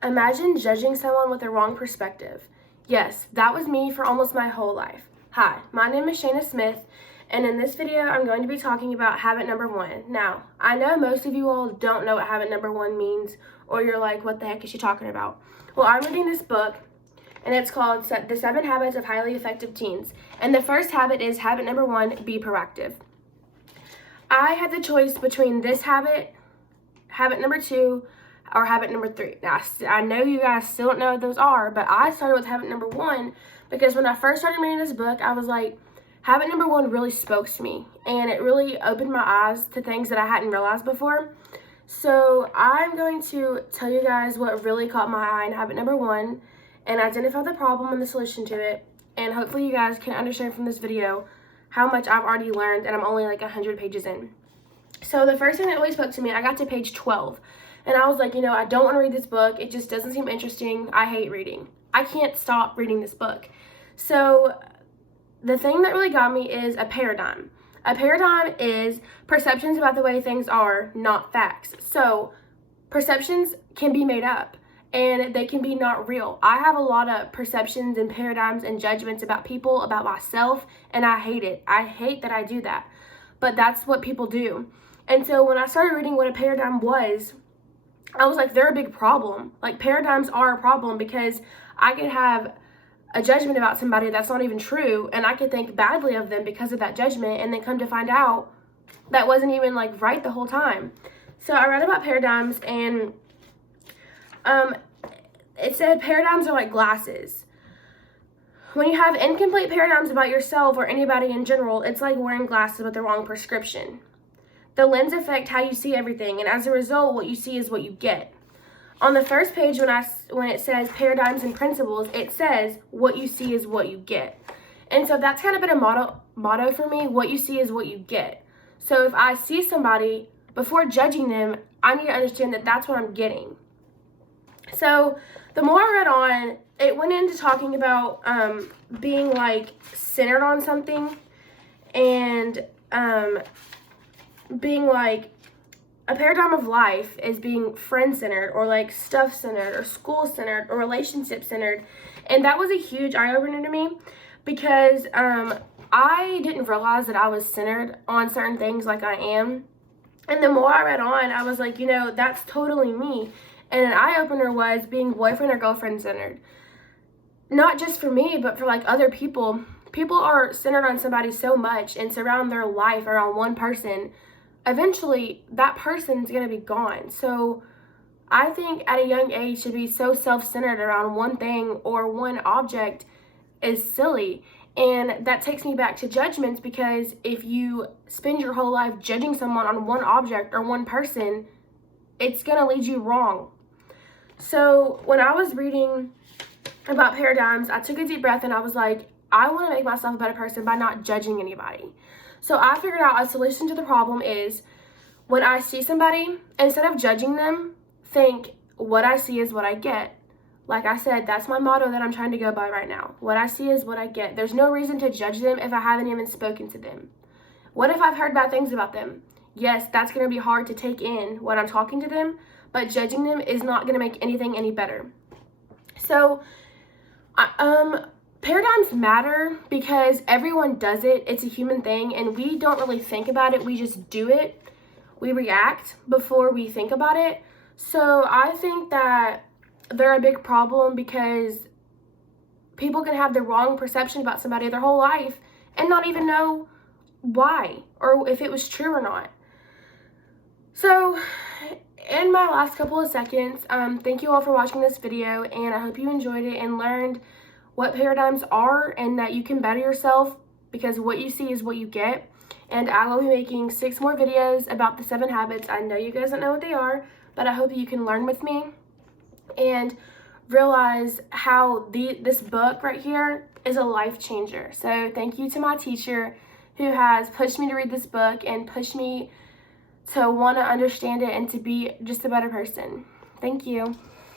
Imagine judging someone with the wrong perspective. Yes, that was me for almost my whole life. Hi, my name is Shay Smith, and in this video, I'm going to be talking about habit number 1. Now, I know most of you all don't know what habit number 1 means, or you're like, what the heck is she talking about? Well, I'm reading this book, and it's called The 7 Habits of Highly Effective Teens. And the first habit is habit number 1, be proactive. I had the choice between this habit, habit number 2, or habit number 3. Now, I know you guys still don't know what those are, but I started with habit number 1 because when I first started reading this book, I was like, habit number 1 really spoke to me, and it really opened my eyes to things that I hadn't realized before. So I'm going to tell you guys what really caught my eye in habit number 1 and identify the problem and the solution to it, and hopefully you guys can understand from this video how much I've already learned, and I'm only like 100 pages in. So the first thing that really spoke to me, I got to page 12. And I was like, I don't want to read this book. It just doesn't seem interesting. I hate reading. I can't stop reading this book. So the thing that really got me is a paradigm. A paradigm is perceptions about the way things are, not facts. So perceptions can be made up and they can be not real. I have a lot of perceptions and paradigms and judgments about people, about myself, and I hate it. I hate that I do that. But that's what people do. And so when I started reading what a paradigm was, I was like, they're a big problem. Like, paradigms are a problem because I could have a judgment about somebody that's not even true, and I could think badly of them because of that judgment, and then come to find out that wasn't even like right the whole time. So I read about paradigms, and it said paradigms are like glasses. When you have incomplete paradigms about yourself or anybody in general, it's like wearing glasses with the wrong prescription. The lens affect how you see everything, and as a result, what you see is what you get. On the first page, when it says paradigms and principles, it says what you see is what you get. And so that's kind of been a motto for me, what you see is what you get. So if I see somebody, before judging them, I need to understand that that's what I'm getting. So the more I read on, it went into talking about being like centered on something, and being like a paradigm of life is being friend-centered or like stuff-centered or school-centered or relationship-centered. And that was a huge eye-opener to me because I didn't realize that I was centered on certain things like I am. And the more I read on, I was like, that's totally me. And an eye-opener was being boyfriend or girlfriend-centered. Not just for me, but for like other people. People are centered on somebody so much and surround their life around one person. Eventually, that person's going to be gone. So I think at a young age to be so self-centered around one thing or one object is silly. And that takes me back to judgments, because if you spend your whole life judging someone on one object or one person, it's going to lead you wrong. So when I was reading about paradigms, I took a deep breath and I was like, I want to make myself a better person by not judging anybody. So I figured out a solution to the problem is when I see somebody, instead of judging them, think what I see is what I get. Like I said, that's my motto that I'm trying to go by right now. What I see is what I get. There's no reason to judge them if I haven't even spoken to them. What if I've heard bad things about them? Yes, that's going to be hard to take in when I'm talking to them, but judging them is not going to make anything any better. So, paradigms matter because everyone does it. It's a human thing, and we don't really think about it. We just do it. We react before we think about it. So I think that they're a big problem because people can have the wrong perception about somebody their whole life and not even know why or if it was true or not. So in my last couple of seconds, thank you all for watching this video, and I hope you enjoyed it and learned what paradigms are and that you can better yourself because what you see is what you get. And I will be making 6 more videos about the 7 habits. I know you guys don't know what they are, but I hope you can learn with me and realize how this book right here is a life changer. So thank you to my teacher who has pushed me to read this book and pushed me to want to understand it and to be just a better person. Thank you.